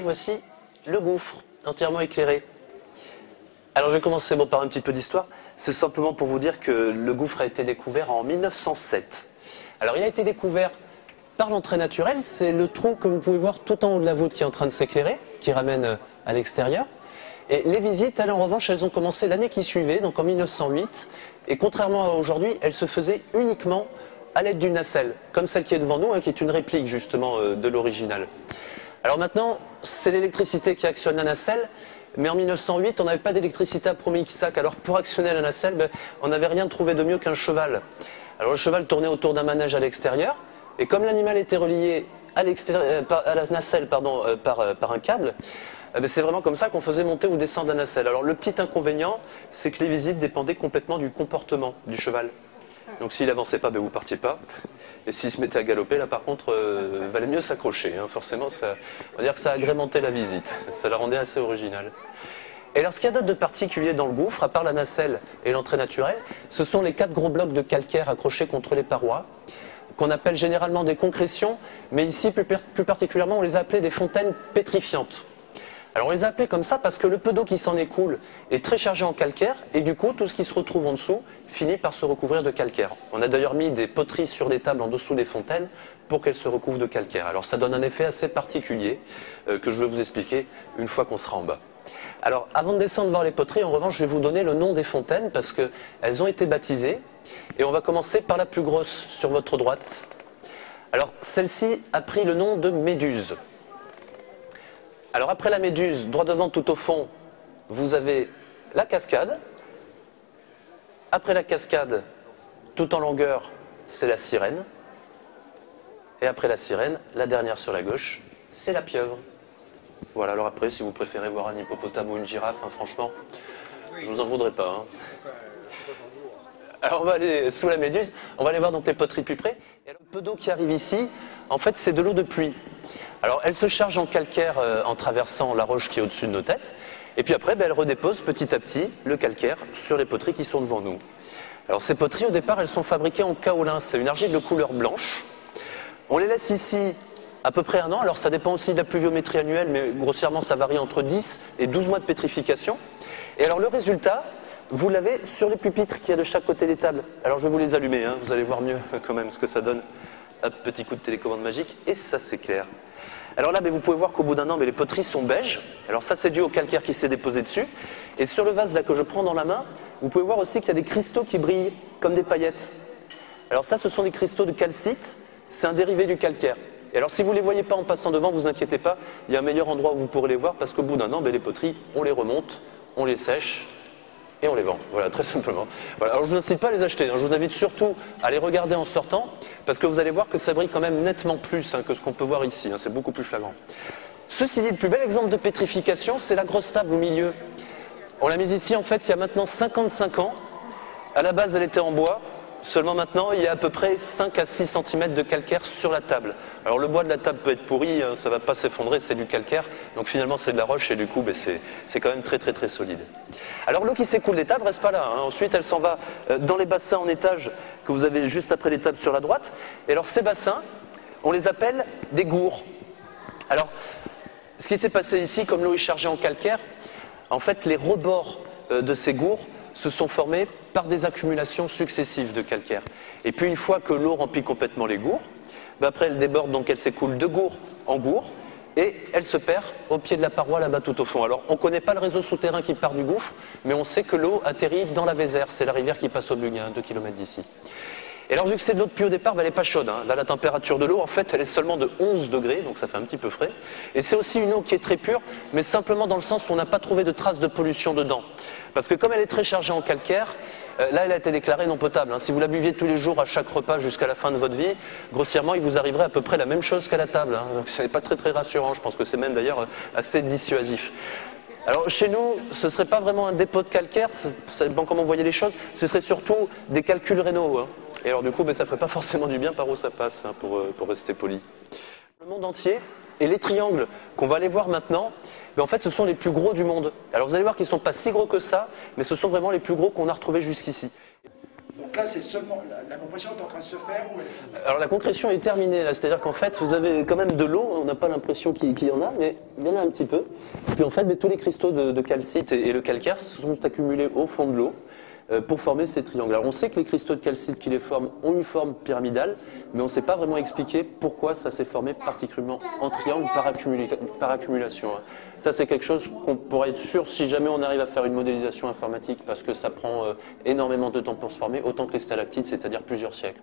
Et voici le gouffre, entièrement éclairé. Alors je vais commencer par un petit peu d'histoire. C'est simplement pour vous dire que le gouffre a été découvert en 1907. Alors il a été découvert par l'entrée naturelle, c'est le trou que vous pouvez voir tout en haut de la voûte qui est en train de s'éclairer, qui ramène à l'extérieur. Et les visites, elles, en revanche, elles ont commencé l'année qui suivait, donc en 1908. Et contrairement à aujourd'hui, elles se faisaient uniquement à l'aide d'une nacelle, comme celle qui est devant nous, qui est une réplique justement de l'original. Alors maintenant, c'est l'électricité qui actionne la nacelle, mais en 1908, on n'avait pas d'électricité à Promix-Sac. Alors pour actionner la nacelle, on n'avait rien trouvé de mieux qu'un cheval. Alors le cheval tournait autour d'un manège à l'extérieur, et comme l'animal était relié à la nacelle par un câble, c'est vraiment comme ça qu'on faisait monter ou descendre la nacelle. Alors le petit inconvénient, c'est que les visites dépendaient complètement du comportement du cheval. Donc s'il n'avançait pas, vous ne partiez pas. Et s'il se mettait à galoper, là par contre, valait mieux s'accrocher. Forcément, on va dire que ça agrémentait la visite. Ça la rendait assez originale. Et alors ce qu'il y a d'autre de particulier dans le gouffre, à part la nacelle et l'entrée naturelle, ce sont les 4 gros blocs de calcaire accrochés contre les parois, qu'on appelle généralement des concrétions, mais ici plus particulièrement on les appelait des fontaines pétrifiantes. Alors on les a appelés comme ça parce que le peu d'eau qui s'en écoule est très chargé en calcaire et du coup tout ce qui se retrouve en dessous finit par se recouvrir de calcaire. On a d'ailleurs mis des poteries sur des tables en dessous des fontaines pour qu'elles se recouvrent de calcaire. Alors ça donne un effet assez particulier que je vais vous expliquer une fois qu'on sera en bas. Alors avant de descendre voir les poteries, en revanche je vais vous donner le nom des fontaines parce qu'elles ont été baptisées et on va commencer par la plus grosse sur votre droite. Alors celle-ci a pris le nom de Méduse. Alors après la Méduse, droit devant tout au fond, vous avez la cascade. Après la cascade, tout en longueur, c'est la sirène. Et après la sirène, la dernière sur la gauche, c'est la pieuvre. Voilà, alors après, si vous préférez voir un hippopotame ou une girafe, franchement, je vous en voudrais pas. Alors on va aller sous la Méduse, on va aller voir donc les poteries plus près. Et alors, le peu d'eau qui arrive ici, en fait, c'est de l'eau de pluie. Alors elle se charge en calcaire en traversant la roche qui est au-dessus de nos têtes. Et puis après, elle redépose petit à petit le calcaire sur les poteries qui sont devant nous. Alors ces poteries, au départ, elles sont fabriquées en kaolin. C'est une argile de couleur blanche. On les laisse ici à peu près 1 an. Alors ça dépend aussi de la pluviométrie annuelle, mais grossièrement ça varie entre 10 et 12 mois de pétrification. Et alors le résultat, vous l'avez sur les pupitres qu'il y a de chaque côté des tables. Alors je vais vous les allumer, vous allez voir mieux quand même ce que ça donne. Hop, petit coup de télécommande magique, et ça s'éclaire. Alors là, vous pouvez voir qu'au bout d'1 an, les poteries sont beiges. Alors ça, c'est dû au calcaire qui s'est déposé dessus. Et sur le vase là que je prends dans la main, vous pouvez voir aussi qu'il y a des cristaux qui brillent comme des paillettes. Alors ça, ce sont des cristaux de calcite. C'est un dérivé du calcaire. Et alors si vous ne les voyez pas en passant devant, vous inquiétez pas. Il y a un meilleur endroit où vous pourrez les voir parce qu'au bout d'1 an, les poteries, on les remonte, on les sèche et on les vend. Voilà, très simplement. Voilà. Alors je vous incite pas à les acheter. Je vous invite surtout à les regarder en sortant parce que vous allez voir que ça brille quand même nettement plus que ce qu'on peut voir ici. C'est beaucoup plus flagrant. Ceci dit, le plus bel exemple de pétrification, c'est la grosse table au milieu. On l'a mise ici, en fait, il y a maintenant 55 ans. À la base, elle était en bois. Seulement maintenant, il y a à peu près 5 à 6 cm de calcaire sur la table. Alors le bois de la table peut être pourri, ça ne va pas s'effondrer, c'est du calcaire. Donc finalement, c'est de la roche et du coup, c'est quand même très très très solide. Alors l'eau qui s'écoule des tables ne reste pas là. Ensuite, elle s'en va dans les bassins en étage que vous avez juste après les tables sur la droite. Et alors ces bassins, on les appelle des gourds. Alors, ce qui s'est passé ici, comme l'eau est chargée en calcaire, en fait, les rebords de ces gourds se sont formés par des accumulations successives de calcaire. Et puis une fois que l'eau remplit complètement les gourds, après elle déborde, donc elle s'écoule de gourd en gourd, et elle se perd au pied de la paroi là-bas tout au fond. Alors on ne connaît pas le réseau souterrain qui part du gouffre, mais on sait que l'eau atterrit dans la Vézère, c'est la rivière qui passe au Bluguin, 2 km d'ici. Et alors vu que c'est de l'eau de pluie au départ, elle n'est pas chaude. Là, la température de l'eau, en fait, elle est seulement de 11 degrés, donc ça fait un petit peu frais. Et c'est aussi une eau qui est très pure, mais simplement dans le sens où on n'a pas trouvé de traces de pollution dedans. Parce que comme elle est très chargée en calcaire, là, elle a été déclarée non potable. Si vous la buviez tous les jours à chaque repas jusqu'à la fin de votre vie, grossièrement, il vous arriverait à peu près la même chose qu'à la table. Donc ce n'est pas très très rassurant, je pense que c'est même d'ailleurs assez dissuasif. Alors chez nous, ce ne serait pas vraiment un dépôt de calcaire, ça dépend comment vous voyez les choses, ce serait surtout des calculs rénaux. Et alors du coup, ça ne ferait pas forcément du bien par où ça passe, pour rester poli. Le monde entier, et les triangles qu'on va aller voir maintenant, en fait ce sont les plus gros du monde. Alors vous allez voir qu'ils ne sont pas si gros que ça, mais ce sont vraiment les plus gros qu'on a retrouvés jusqu'ici. là, c'est seulement la compression est en train de se faire ou elle est finie? Alors la concrétion est terminée là, c'est-à-dire qu'en fait vous avez quand même de l'eau, on n'a pas l'impression qu'il y en a, mais il y en a un petit peu. Et puis en fait tous les cristaux de calcite et le calcaire sont accumulés au fond de l'eau pour former ces triangles. Alors on sait que les cristaux de calcite qui les forment ont une forme pyramidale, mais on ne sait pas vraiment expliquer pourquoi ça s'est formé particulièrement en triangle par accumulation. Ça c'est quelque chose qu'on pourrait être sûr si jamais on arrive à faire une modélisation informatique, parce que ça prend énormément de temps pour se former, autant que les stalactites, c'est-à-dire plusieurs siècles.